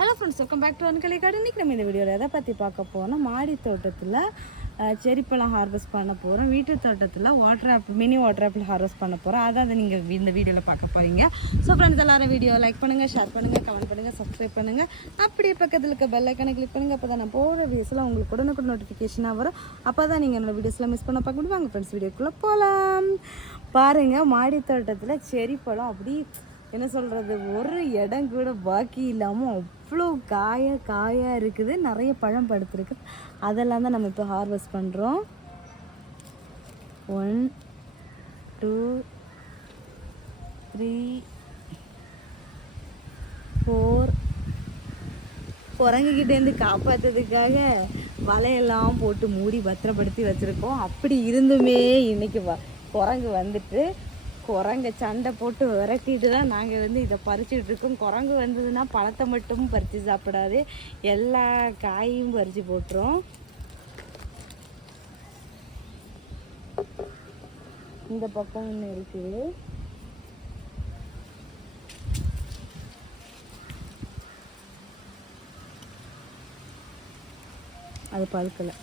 Hello friends, welcome back to அன்கலை garden. இன்றைக்கி நம்ம இந்த வீடியோவில் எதை பற்றி பார்க்க போகிறோம், மாடி தோட்டத்தில் செரிப்பழம் ஹார்வெஸ்ட் பண்ண போகிறோம். வீட்டு தோட்டத்தில் மினி வாட்டர் ஆப்பிள் ஹார்வெஸ்ட் பண்ண போகிறோம். அதை நீங்கள் இந்த வீடியோவில் பார்க்க போகிறீங்க. ஸோ ஃப்ரெண்ட்ஸ், எல்லாரும் வீடியோ லைக் பண்ணுங்கள், ஷேர் பண்ணுங்கள், கமெண்ட் பண்ணுங்கள், சப்ஸ்கிரைப் பண்ணுங்கள். அப்படியே பக்கத்தில் இருக்க பெல் ஐக்கானை கிளிக் பண்ணுங்கள். அப்போ தான் நான் போகிற வீடியோஸில் உங்களுக்கு உடனுக்குடன் நோட்டிஃபிகேஷனாக வரும். அப்போ தான் நீங்கள் என்னோடய வீடியோஸில் மிஸ் பண்ண பார்க்க முடியும். வாங்க ஃப்ரெண்ட்ஸ், வீடியோக்குள்ளே போகலாம். பாருங்கள், மாடி தோட்டத்தில் செரிப்பழம் அப்படி என்ன சொல்கிறது, ஒரு இடம் கூட பாக்கி இல்லாமல் அவ்வளோ காயாக இருக்குது. நிறைய பழம் படுத்துருக்கு. அதெல்லாம் தான் நம்ம இப்போ ஹார்வெஸ்ட் பண்ணுறோம். 1 2 3 4 குரங்குகிட்டேருந்து காப்பாற்றுறதுக்காக வலையெல்லாம் போட்டு மூடி பத்திரப்படுத்தி வச்சுருக்கோம். அப்படி இருந்துமே இன்றைக்கி குரங்கு வந்துட்டு குரங்கை சண்டை போட்டு விரட்டிட்டு தான் நாங்கள் இதை பறிச்சுட்டு இருக்கோம். குரங்கு வந்ததுன்னா பழத்தை மட்டும் பறித்து சாப்பிடாது, எல்லா காயும் பறித்து போட்டுரும். இந்த பக்கம் ஒன்று இருக்குது. அது பழுக்கலை.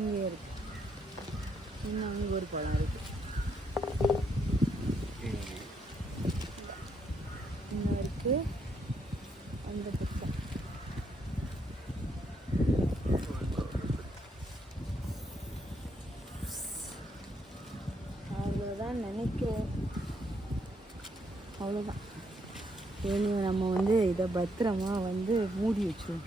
இங்கே இருக்கு, இன்னும் அங்கே ஒரு பழம் இருக்கு. இன்னும் இருக்கு அந்த பக்கம். அவ்வளோதான் நினைக்கிறேன். அவ்வளோதான். இனி நம்ம இதை பத்திரமா மூடி வச்சுருவோம்.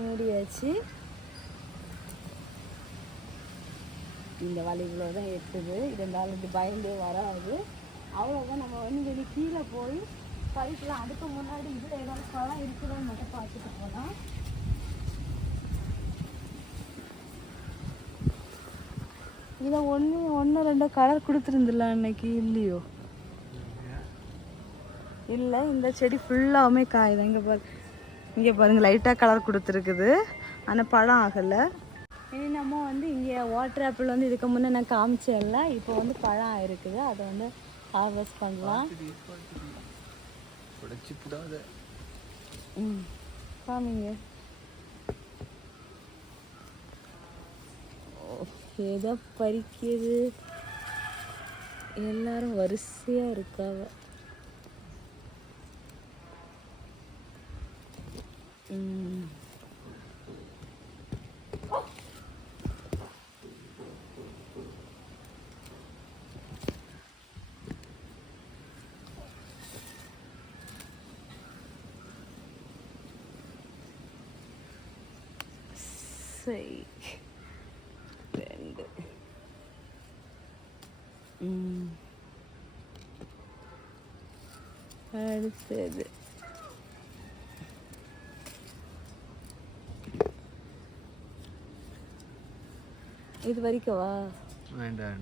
மூடியாச்சு. இந்த வலை இவ்வளோ தான் எட்டுது. இருந்தாலும் இது பயந்தே வராது. அவ்வளோதான். நம்ம வெளியே கீழே போய் பறிக்கலாம். அதுக்கு முன்னாடி இதில் ஏதாவது பழம் இருக்குதுன்னு மட்டும் பார்த்துட்டு போகலாம். இதை ஒன்று 2 கலர் கொடுத்துருந்துல அன்னைக்கு, இல்லையோ? இல்லை, இந்த செடி ஃபுல்லாகவுமே காயுது. இங்கே பாருங்கள், லைட்டாக கலர் கொடுத்துருக்குது, ஆனால் பழம் ஆகலை. இனி நம்ம இங்கே வாட்டர் ஆப்பிள் இதுக்கு முன்னே நான் காமிச்சேன்ல, இப்போ பழம் ஆயிருக்குது. அதை ஹார்வெஸ்ட் பண்ணலாம். காமிங்க. ஏதோ பறிக்கிறது, எல்லாரும் வரிசையாக இருக்காங்க. சரி, 2 அடுத்தது இது வரைக்கவா? வேண்டாம்,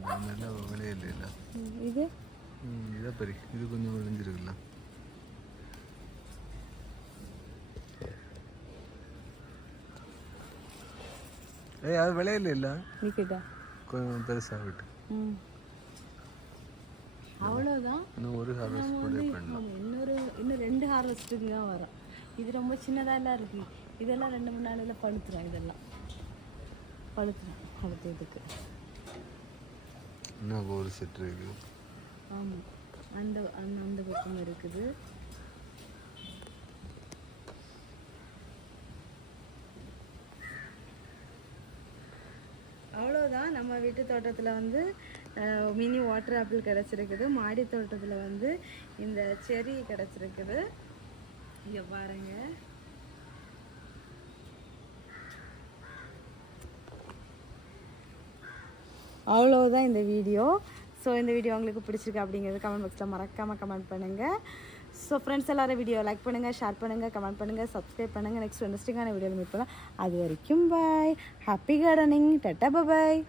விளையில இல்லை. இது இதை பறி, இது கொஞ்சம் விளைஞ்சிருக்குல்ல. அது விளையில இல்லை, நிற்கிட்டா கொஞ்சம் பெருசாக விட்டு. அவ்வளோதான். இன்னும் ஒரு ஹார்வெஸ்ட் பண்ணலாம். இன்னும் 2 ஹார்வெஸ்ட்டுக்கு தான் வரும். இது ரொம்ப சின்னதாக எல்லாம் இருக்குது. இதெல்லாம் 2-3 நாளில் பழுத்துரும். இதெல்லாம் பழுத்துரும். அடுத்து இதுக்கு இன்னும் ஒரு செட் இருக்குது. ஆமாம், அந்த பக்கம் இருக்குது. அவ்வளோதான். நம்ம வீட்டு தோட்டத்தில் மினி வாட்டர் ஆப்பிள் கிடச்சிருக்குது. மாடி தோட்டத்தில் இந்த செரி கிடச்சிருக்குது. இங்கே பாருங்கள். அவ்வளோதான் இந்த வீடியோ. ஸோ இந்த வீடியோ உங்களுக்கு பிடிச்சிருக்கு அப்படிங்கிறது கமெண்ட் பாக்ஸில் மறக்காமல் கமெண்ட் பண்ணுங்கள். ஸோ ஃப்ரெண்ட்ஸ் எல்லாரும் வீடியோ லைக் பண்ணுங்கள், ஷேர் பண்ணுங்கள், கமெண்ட் பண்ணுங்கள், சப்ஸ்கிரைப் பண்ணுங்கள். நெக்ஸ்ட் இன்ட்ரெஸ்டிங்கான வீடியோவில் மீட் பண்ணலாம். அது வரைக்கும் பாய். Happy gardening. டாட்டா பாய்.